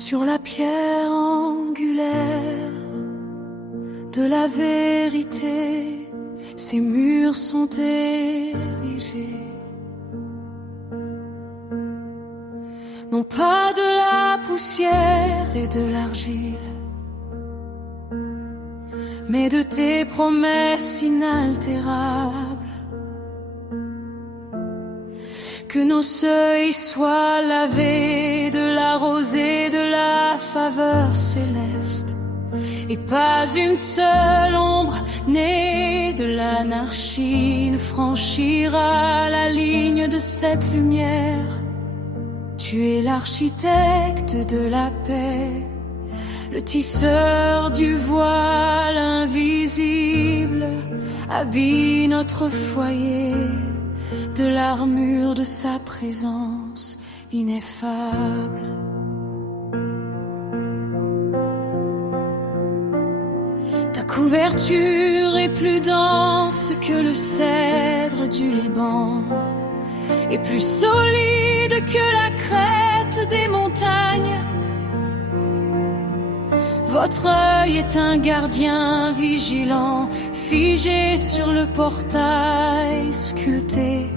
sur la pierre angulaire de la vérité, ces murs sont érigés. Non pas de la poussière et de l'argile, mais de tes promesses inaltérables. Que nos seuils soient lavés de la rosée, de la faveur céleste, et pas une seule ombre née de l'anarchie ne franchira la ligne de cette lumière. Tu es l'architecte de la paix, le tisseur du voile invisible, habille notre foyer de l'armure de sa présence ineffable. Ta couverture est plus dense que le cèdre du Liban, et plus solide que la crête des montagnes. Votre œil est un gardien vigilant, figé sur le portail sculpté.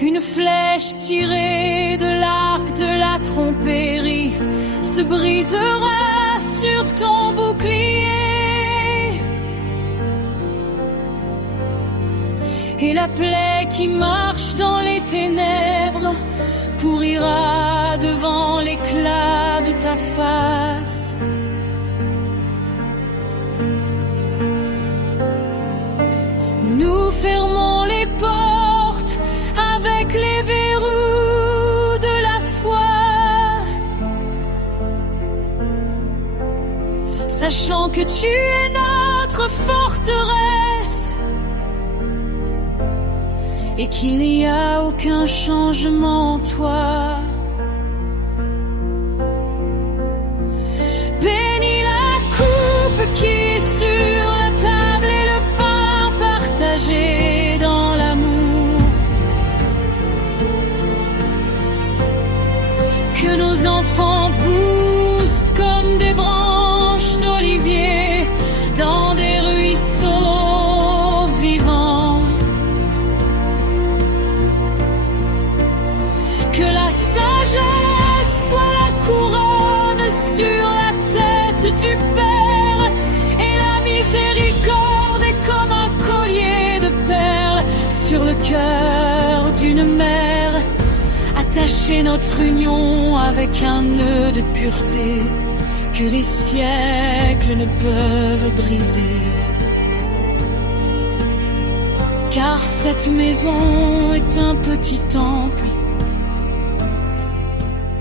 Une flèche tirée de l'arc de la tromperie se brisera sur ton bouclier. Et la plaie qui marche dans les ténèbres pourrira devant l'éclat de ta face. Nous fermons les portes avec les verrous de la foi, sachant que tu es notre forteresse et qu'il n'y a aucun changement en toi. Bénis la coupe qui est sur la table et le pain partagé dans l'amour. Que nos enfants poussent comme des branches d'olivier dans des ruisseaux vivants. Que la sagesse soit la couronne sur la tête du Père, et la miséricorde est comme un collier de perles sur le cœur d'une mère. Attacher notre union avec un nœud de pureté que les siècles ne peuvent briser. Car cette maison est un petit temple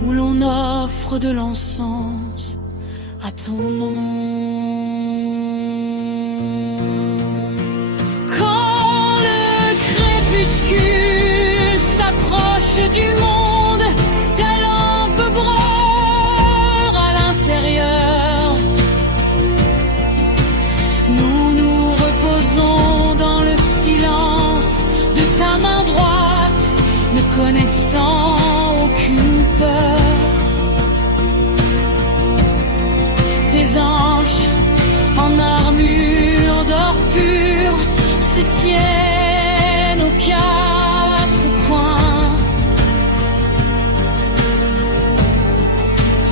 où l'on offre de l'encens à ton nom. Quand le crépuscule s'approche du monde, ta lampe brûle à l'intérieur. Nous nous reposons dans le silence de ta main droite, ne connaissant aucune peur. Tes anges en armure d'or pur se tiennent aux quatre coins.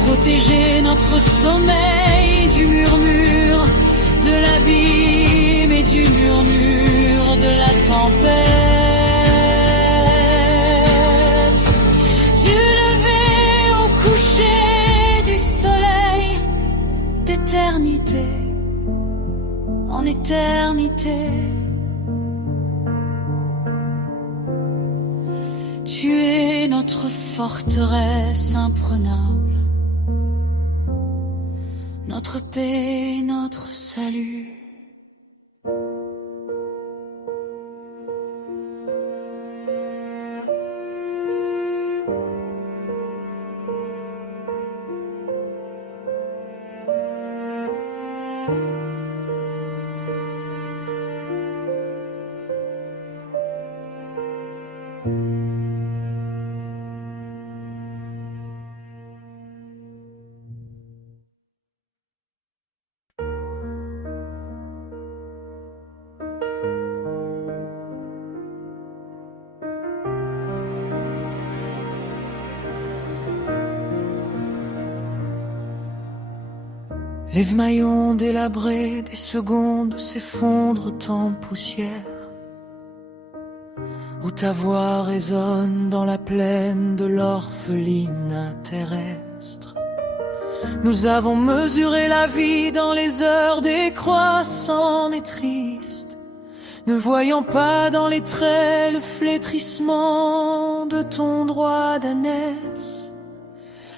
Protéger notre sommeil du murmure de l'abîme et du murmure de la tempête. Du lever au coucher du soleil, d'éternité en éternité. Tu es notre forteresse imprenable, notre paix, notre salut. Les maillons délabrés des secondes s'effondrent en poussière, où ta voix résonne dans la plaine de l'orphelinat terrestre. Nous avons mesuré la vie dans les heures décroissantes et tristes, ne voyant pas dans les traits le flétrissement de ton droit d'ânesse.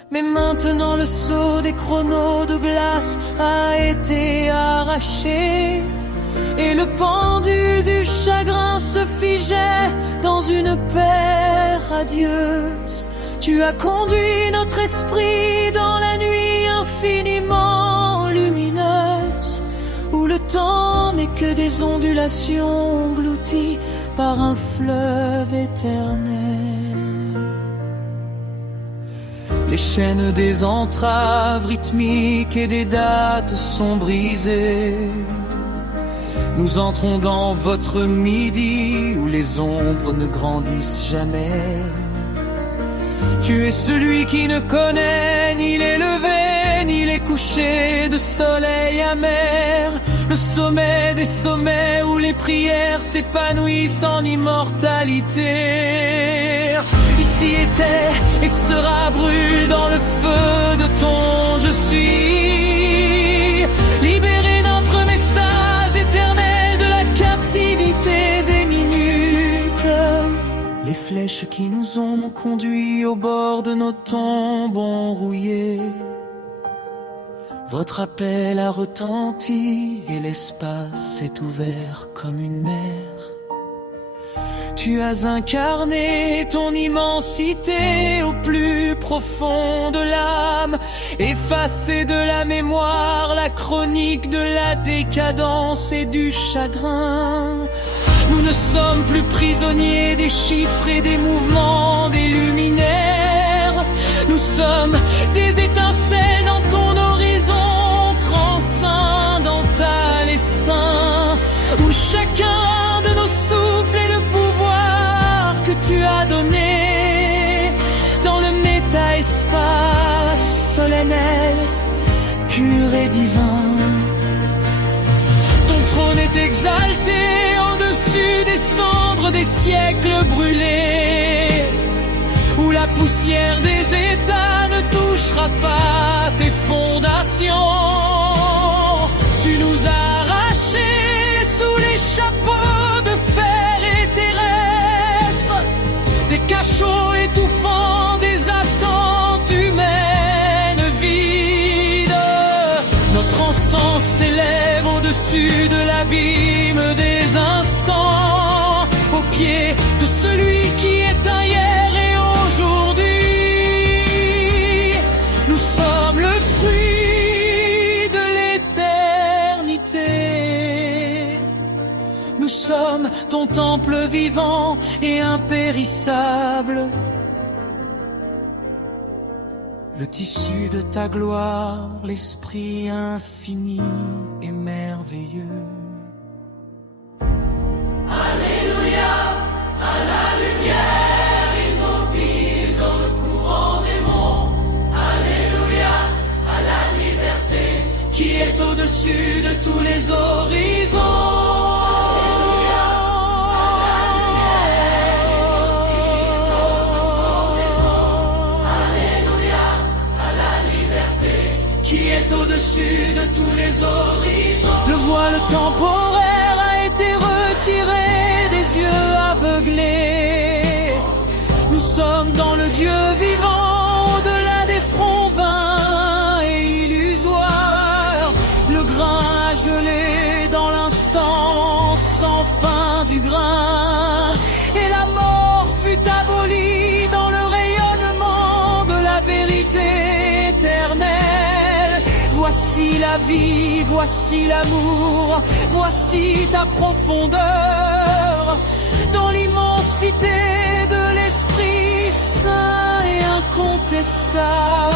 Mais maintenant le sceau des chronos de glace a été arraché, et le pendule du chagrin se figeait dans une paix radieuse. Tu as conduit notre esprit dans la nuit infiniment lumineuse, où le temps n'est que des ondulations englouties par un fleuve éternel. Les chaînes des entraves rythmiques et des dates sont brisées. Nous entrons dans votre midi où les ombres ne grandissent jamais. Tu es celui qui ne connaît ni les levées ni les couchers de soleil amer. Le sommet des sommets où les prières s'épanouissent en immortalité. Ici était et sera brûle dans le feu de ton je suis. Libérez notre message éternel de la captivité des minutes. Les flèches qui nous ont conduits au bord de nos tombes rouillés. Votre appel a retenti et l'espace s'est ouvert comme une mer. Tu as incarné ton immensité au plus profond de l'âme, effacé de la mémoire la chronique de la décadence et du chagrin. Nous ne sommes plus prisonniers des chiffres et des mouvements des luminaires. Nous sommes des étincelles dans ton horizon transcendantal et saint, où chacun de nos souffles est le pouvoir que tu as donné dans le méta-espace solennel, pur et divin. Ton trône est exalté au-dessus des cendres des siècles brûlés, où la poussière des États ne touchera pas tes fondations. Tu nous as arrachés sous les chapeaux de fer et terrestres, des cachots étouffants, des attentes humaines vides. Notre encens s'élève au-dessus de l'abîme des instants, au pied de celui qui est un hier et aujourd'hui. Nous sommes le fruit de l'éternité. Nous sommes ton temple vivant et impérissable, le tissu de ta gloire, l'esprit infini et merveilleux. Alléluia, à la lumière immobile dans le courant des monts. Alléluia, à la liberté qui est au-dessus de tous les horizons. Qui est au-dessus de tous les horizons. Le voile temporaire a été retiré des yeux aveuglés. Nous sommes dans le Dieu vivant, au-delà des fronts vains et illusoires. Le grain a gelé dans l'instant sans fin du grain, et la mort fut abolie dans le rayonnement de la vérité éternelle. Voici la vie, voici l'amour, voici ta profondeur, dans l'immensité de l'Esprit Saint et incontestable.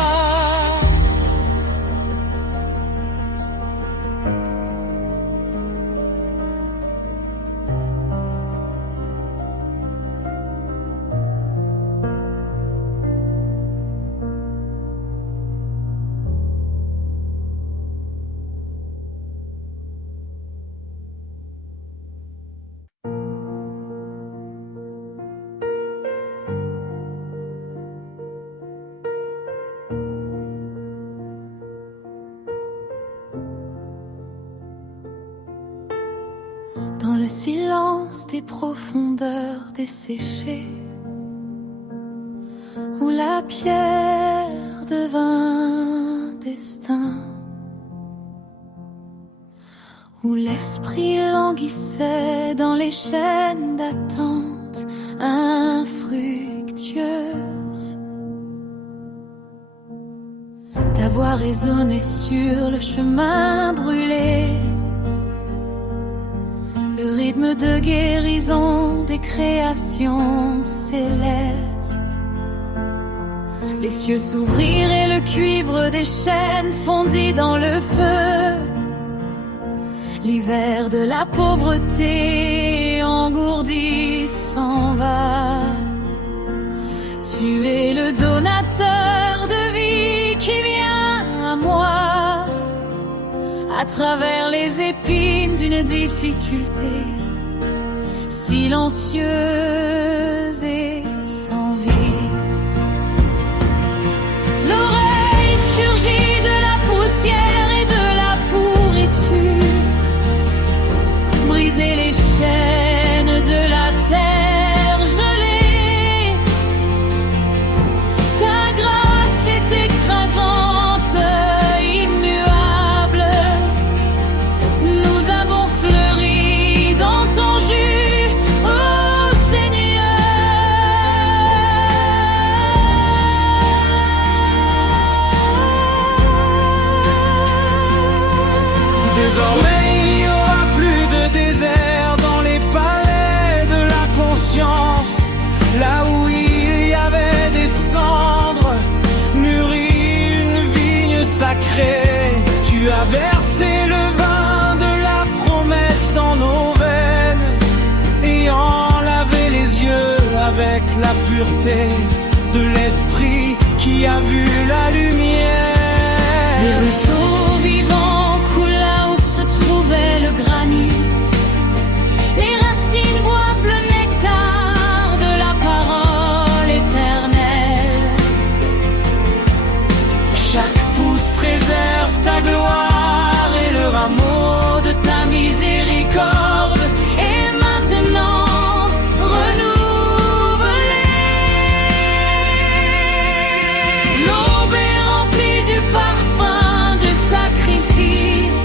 dans le silence des profondeurs desséchées, où la pierre devint destin, où l'esprit languissait dans les chaînes d'attente infructueuse. Ta voix résonnait sur le chemin brûlé, le rythme de guérison des créations célestes. Les cieux s'ouvrirent et le cuivre des chaînes fondit dans le feu. L'hiver de la pauvreté engourdie s'en va. Tu es le donateur de vie qui vient à moi, à travers les épines d'une difficulté silencieuse et sans vie. L'oreille surgit de la poussière et de la pourriture, briser les chaînes de la terre gelée. Ta grâce est écrasante, immuable. Nous avons fleuri dans ton jus, ô Seigneur. Désormais il n'y aura plus de désert dans les palais de la conscience, là où il y avait des cendres, mûrit une vigne sacrée. Tu as versé le vin de la promesse dans nos veines, ayant lavé les yeux avec la pureté de l'esprit qui a vu la lumière. Des ruisseaux vivants coulent là où se trouvait le granit. Les racines boivent le nectar de la parole éternelle. Chaque pouce préserve ta gloire et le rameau de ta miséricorde Et maintenant renouvelé. L'aube est remplie du parfum du sacrifice.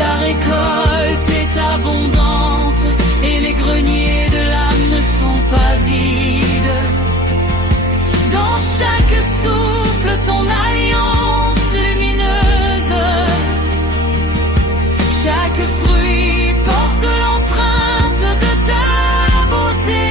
La récolte est abondante et les greniers de l'âme ne sont pas vides. Dans chaque souffle, ton alliance lumineuse. Chaque fruit porte l'empreinte de ta beauté.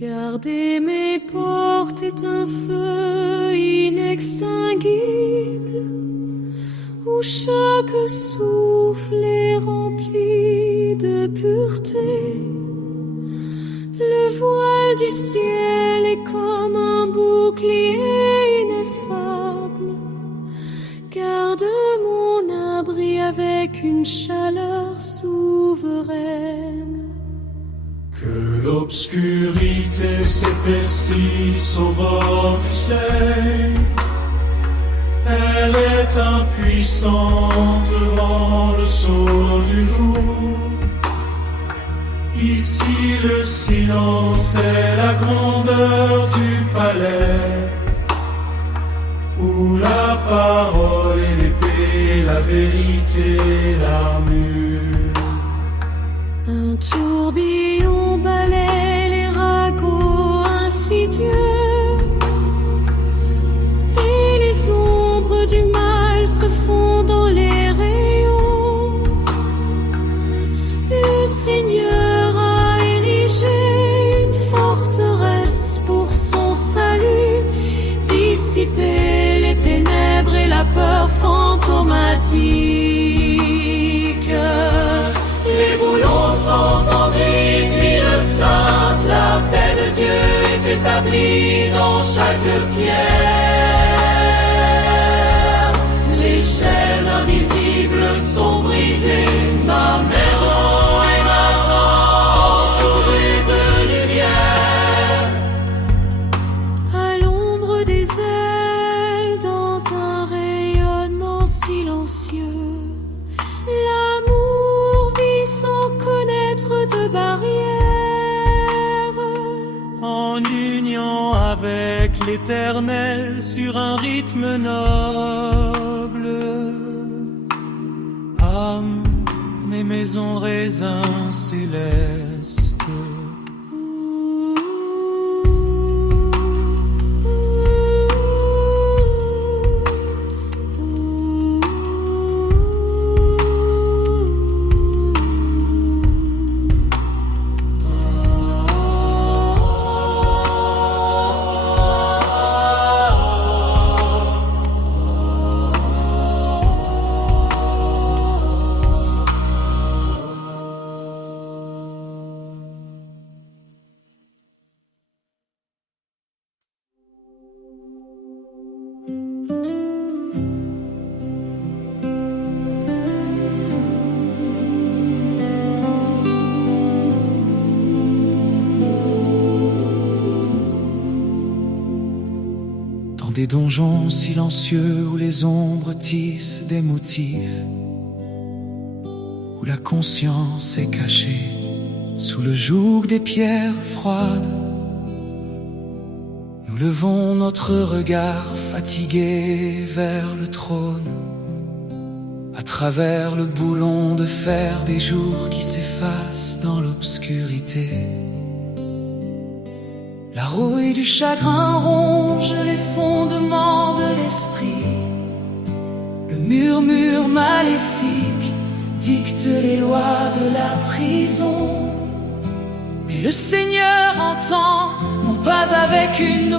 Garder mes portes est un feu inextinguible, où chaque souffle est rempli de pureté. Le voile du ciel est comme un bouclier ineffable. Garde mon abri avec une chaleur souveraine. Que l'obscurité s'épaississe au bord du seuil. Elle est impuissante devant le sceau du jour. Ici le silence est la grandeur du palais, où la parole vérité, l'amour. Un tourbillon balaie les ragots insidieux, et les ombres du mal se font dans les rayons. Le Seigneur a érigé une forteresse pour son salut, dissiper les ténèbres et la peur fantomatique. Les boulons sont enduits d'huile sainte, la paix de Dieu est établie dans chaque pierre. Les chaînes invisibles sont brisées, ma maison est maintenant entourée de lumière. À l'ombre des ailes, dans un rayonnement silencieux, l'amour vit sans connaître de barrières. En union avec l'Éternel sur un rythme noble. Âme et maison raisin céleste. Des donjons silencieux où les ombres tissent des motifs, où la conscience est cachée sous le joug des pierres froides. Nous levons notre regard fatigué vers le trône, à travers le boulon de fer des jours qui s'effacent dans l'obscurité. La rouille du chagrin ronge les fondements de l'esprit. Le murmure maléfique dicte les lois de la prison. Mais le Seigneur entend, non pas avec une...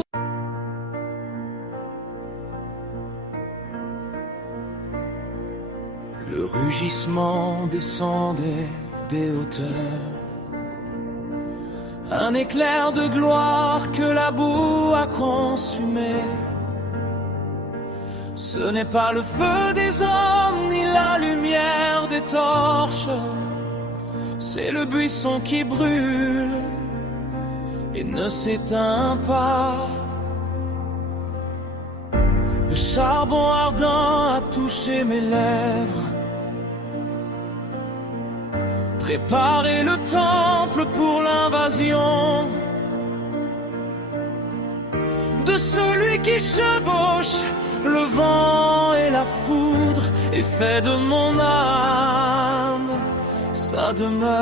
Le rugissement descendait des hauteurs. Un éclair de gloire que la boue a consumé. Ce n'est pas le feu des hommes ni la lumière des torches, c'est le buisson qui brûle et ne s'éteint pas. Le charbon ardent a touché mes lèvres. Préparez le temple pour l'invasion de celui qui chevauche le vent et la foudre et fait de mon âme sa demeure.